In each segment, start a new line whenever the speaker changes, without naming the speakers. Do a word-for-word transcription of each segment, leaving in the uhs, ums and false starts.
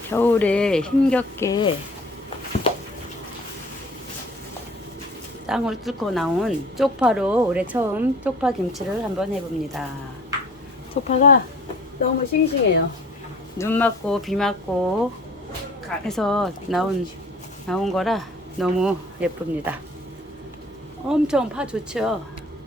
겨울에 힘겹게 땅을 뚫고 나온 쪽파로 올해 처음 쪽파 김치를 한번 해봅니다. 쪽파가 너무 싱싱해요. 눈 맞고 비 맞고 해서 나온 나온 거라 너무 예쁩니다. 엄청 파 좋죠.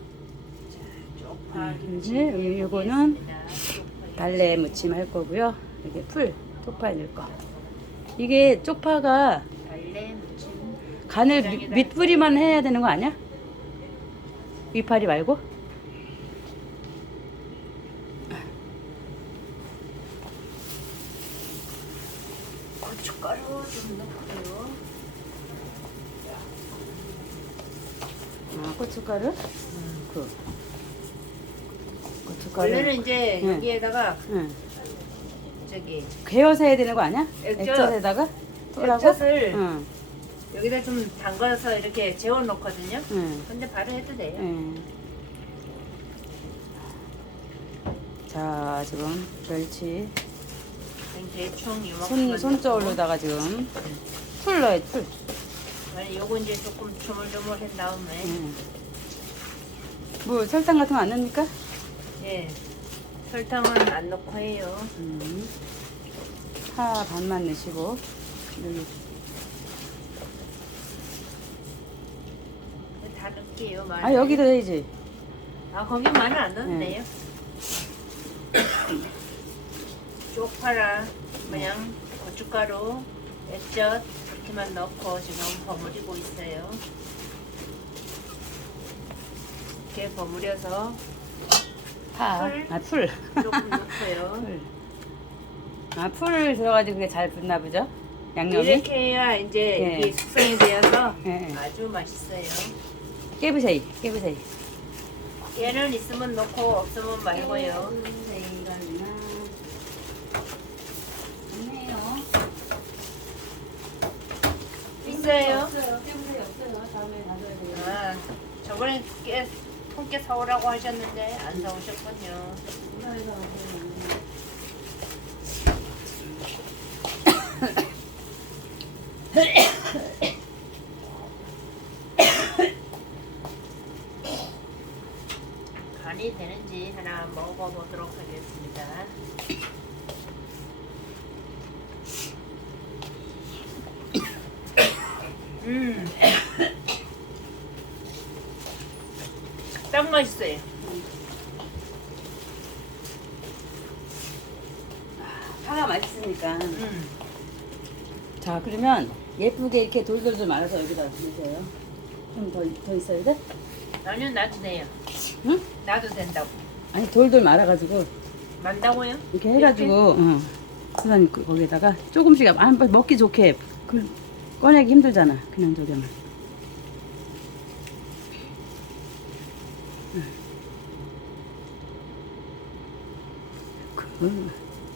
이제 이거는 달래 무침 할 거고요. 이게 풀 쪽파에 넣을 거. 이게 쪽파가 간을 밑- 밑뿌리만 해야 되는 거 아니야? 위파리 말고?
고춧가루 좀 넣고요.
아, 고춧가루?
음.
그 고춧가루.
원래는 이제
응.
여기에다가
응.
저기
괴어서 해야 되는 거 아니야?
액젓.
액젓에다가? 또라고?
액젓을
응.
여기다 좀 담가서 이렇게 재워 놓거든요.
응.
근데 바로 해도 돼요.
응. 자, 지금 멸치
그냥 대충
손,
이만큼만
손저울로다가 지금 풀 넣어요, 풀.
넣고. 아니 요거 이제 조금 조물조물한 다음에
응. 뭐 설탕 같은 거 안 넣습니까?
예 설탕은 안 넣고 해요.
음. 파 반만 넣으시고 여기
다 넣을게요. 마늘.
아 여기도 해야지.
아 거기 마늘 안 넣어도
네.
돼요. 쪽파랑 그냥 고춧가루, 액젓 이렇게만 넣고 지금 버무리고 있어요. 이렇게 버무려서
파.
풀?
아 풀.
조금 넣고요.
풀. 아 풀을 들어가지고 그게 잘 붙나 보죠? 양념이.
이렇게 해야 이제
네.
이게 숙성이 되어서
네.
아주 맛있어요.
깨부세이, 깨부세이.
얘는 있으면 넣고 없으면 말고요. 있어요?
없어요. 깨부세이 없어요. 다음에 놔둬야 돼요.
아, 저번에 깨, 통깨 사오라고 하셨는데 안 사오셨군요. 간이 되는지 하나 먹어보도록 하겠습니다. 음, 딱 맛있어요.
파가 맛있으니까.
음,
자 그러면 예쁘게 이렇게 돌돌돌 말아서 여기다 넣으세요. 좀 더 더 있어야 돼?
아니요, 놔도 돼요.
응?
놔도 된다고.
아니 돌돌 말아가지고
만다고요?
이렇게 해가지고 응. 그다음 거기다가 조금씩 안 먹기 좋게 그 꺼내기 힘들잖아. 그냥 저기만. 응. 그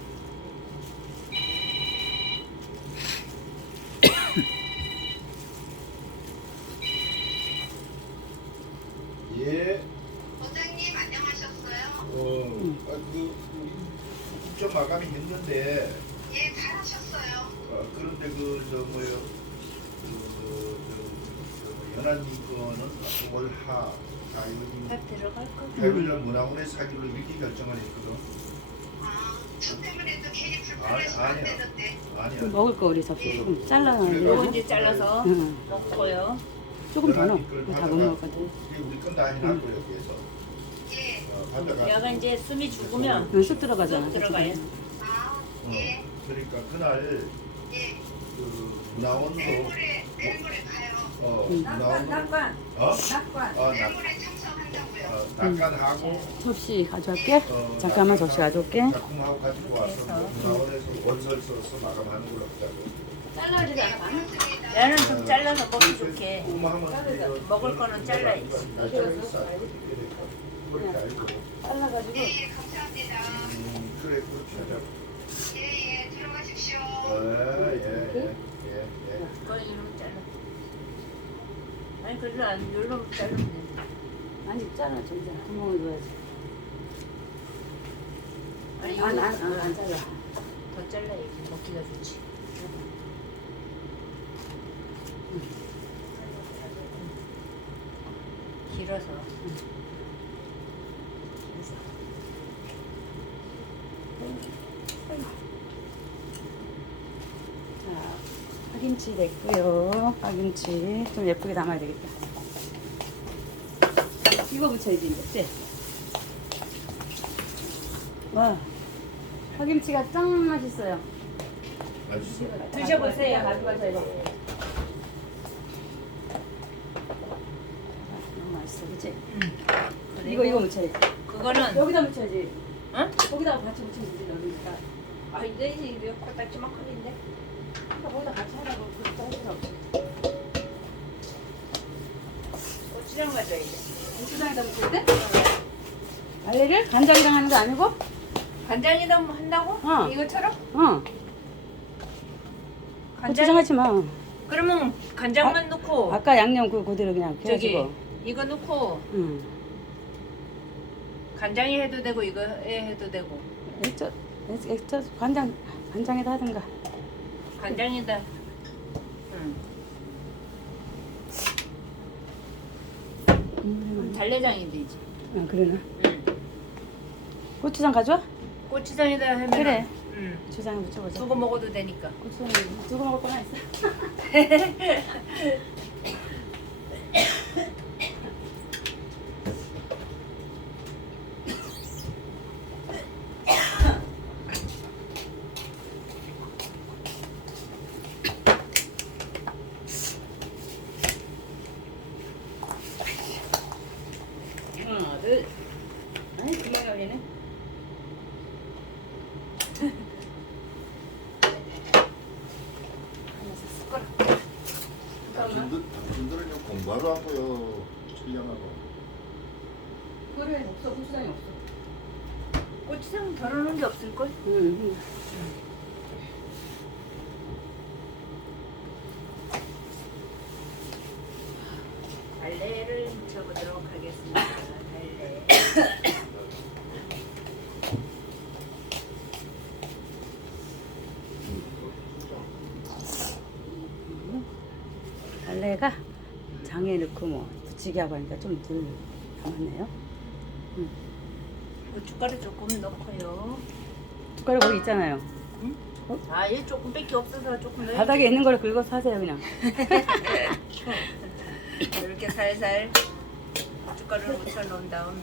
예.
부장님 안녕하셨어요?
어, 아, 그, 좀 마감이 했는데,
예, 잘하셨어요.
어, 그런데 그, 저, 뭐요, 그, 그, 저, 저, 연한님 거는 월하,
다
자유님,
들어갈 거.
자유를 문화원에 사기로 이렇게 결정을 했거든.
아, 저 때문에도 괜히
아니,
불편하시면 안
아니야.
되는데.
아니야.
먹을 거 우리 접시 조금 잘라
요거
놔야
이제 잘라서
응.
넣고요.
조금 더 넣어.
연한님 거를
다 못
받아가-
먹을 거든.
이게 우리 건도 아니라고 여기에서.
예.
어, 받아가.
얘가 이제 숨이 죽으면
응, 쑥 들어가잖아.
쑥 들어가요.
아,
어,
예,
그러니까 그날,
예.
그, 문화원도,
내일모레, 내일모레 가요.
어,
응.
문화원도,
낙관.
어?
낙관.
어, 낙,
내일모레 참석한다고요.
어, 낙관하고,
접시 가져올게.
어,
잠깐만 접시 가져올게.
작품하고 가지고 와서 뭐 문화원에서 원서를 써서 마감하는 걸로 하자고.
잘라지지 않아 많아?
얘는 좀 잘라서 먹기 좋게.
꼬마하면
먹을 거는 잘라야지.
그렇게 알고.
잘라가지고.
예, 예, 감사합니다.
음, 그래 그렇게 하자고.
예, 예, 들어가십시오.
예예예 예, 예.
그거 이러면 잘라. 아니 그래도 안 열로 자르면 돼.
아니 잘라 진짜 구멍을 넣어야지.
아니
안
이거
안 안 안 잘라.
더 잘라야지. 먹기가 좋지. 길어서.
그래서. 자, 파김치 됐고요. 파김치 좀 예쁘게 담아야 되겠다. 이거 붙여야지 이제. 와, 파김치가 짱 맛있어요.
맛있어.
드셔보세요.
가져가세요. 이거. 너무 맛있어, 그치? 이거 이거 묻혀야지.
그거는
여기다 묻혀야지.
응?
거기다가 같이 묻히면 되지 여기니까.
아 이제 이거 코딱 찌막하는데.
그러니까 거기다 같이 하라고 그렇게 할 필요 없지.
고추장 가져야 돼.
고추장에다 묻힐 때? 알레를 간장이랑 하는 거 아니고?
간장에다 뭐 한다고?
어.
이것처럼?
어. 고추장 하지 마.
그러면 간장만 넣고
아까 양념 그 그대로 그냥
저기
해가지고.
이거 넣고
응.
간장에 해도 되고 이거에 해도 되고
액젓, 액젓 간장 간장에다 하든가.
간장에다 응.
음.
달래장이 되지.
아 그러나.
응.
고추장 가져와?
고추장에다 하면
그래.
응.
고추장에 묻혀보자.
두고 먹어도 되니까.
고추장 두고 먹을 거나 있어. 하나, 둘. 아니 그만 걸리네.
당신들, 당신들은 요 공부하러 하고요. 촬영하고.
그래 없어 고추장이 없어.
고추장 덜어놓은 게 없을걸?
응.
달래를 묻혀보도록 하겠습니다. 달래.
달래가 장에 넣고 뭐 부치게 하고 하니까 좀 덜 남았네요.
고춧가루 조금 넣고요.
숟가락 거기 있잖아요.
아, 얘 조금밖에 없어서 조금 넣어야
바닥에 있는 거를 긁어서 하세요 그냥.
이렇게 살살 고춧가루를 묻혀 놓은 다음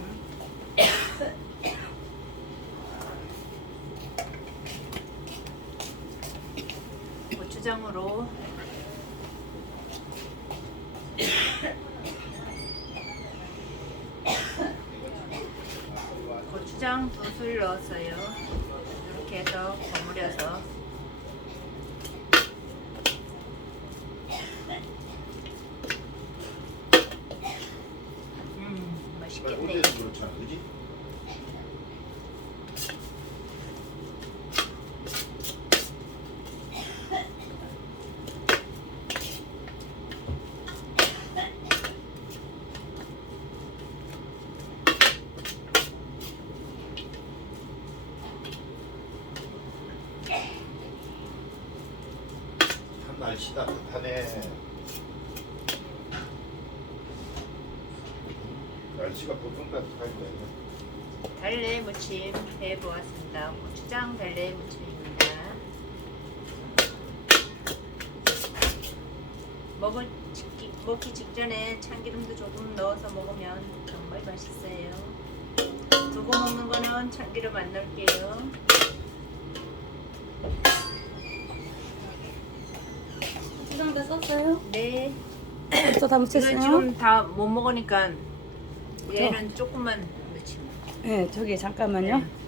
고추장으로 고추장 두 술 넣었어요. 이렇게 해서 버무려서 음 맛있겠네.
어제도 그렇잖아, 그지? 참 날씨 따뜻하네. 날씨가 보통 따뜻할 거예요.
달래 무침 해보았습니다. 고추장 달래 무침입니다. 먹을 직기, 먹기 직전에 참기름도 조금 넣어서 먹으면 정말 맛있어요. 두고 먹는 거는 참기름 안 넣을게요.
고추장 다 썼어요?
네.
벌써 다
이건
묻혔어요?
지금 다 못 먹으니까 얘는 조금만 넣지.
네 저기 잠깐만요.
네.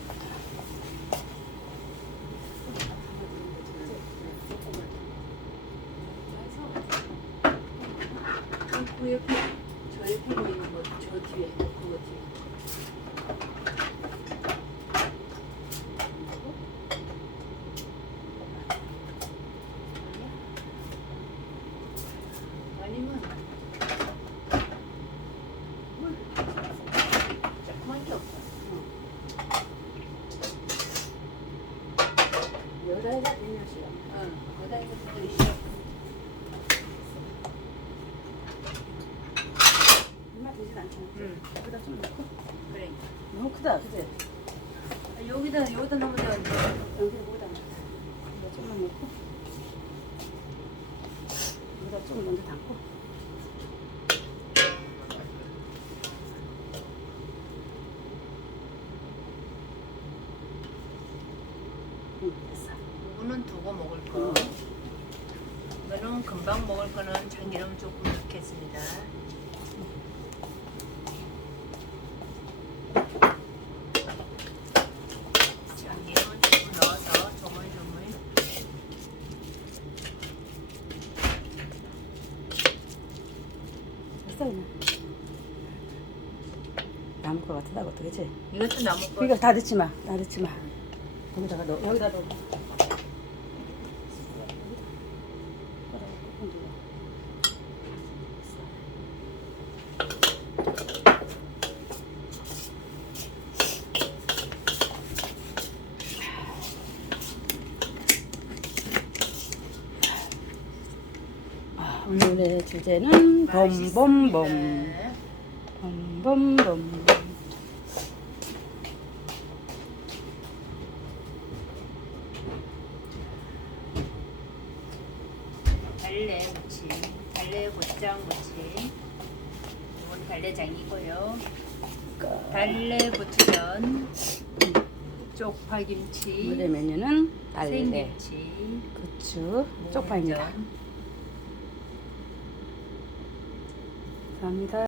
그 옆에 저 옆에 보이는 거 저 뒤에 그거 뒤에. 아니면 물 조그만 게 없어.
여기다 해서 있냐시요.
응, 거기다 해서 드시오.
얼마 되진 않잖아.
응,
여기다 좀 넣고.
그래.
너무 크다, 그지?
아, 여기다 여기다 넣으면 돼.
여기다 뭐다 넣어? 여기다 조금만 넣고. 여기다 조금 먼저 담고. 응, 됐어.
이거는 두고 먹을 거. 이거는 금방 먹을 거는 참기름 조금 넣겠습니다. 참기름은 조금 넣어서 조물조물.
됐어, 그냥. 남을 것 같다, 그것도, 그치?
이것도 나무 거.
이거 다 넣지 마, 다 넣지 마. 여기다가 넣어, 여기다 넣어. 아, 오늘의 주제는 범범범.
맛있습니다.
범범범.
달래 무침, 달래 고추장 무침. 이건 달래장이고요. 달래 고추전, 쪽파김치,
오늘의 메뉴는 달래,
생김치,
고추, 쪽파입니다.
무전.
감사합니다.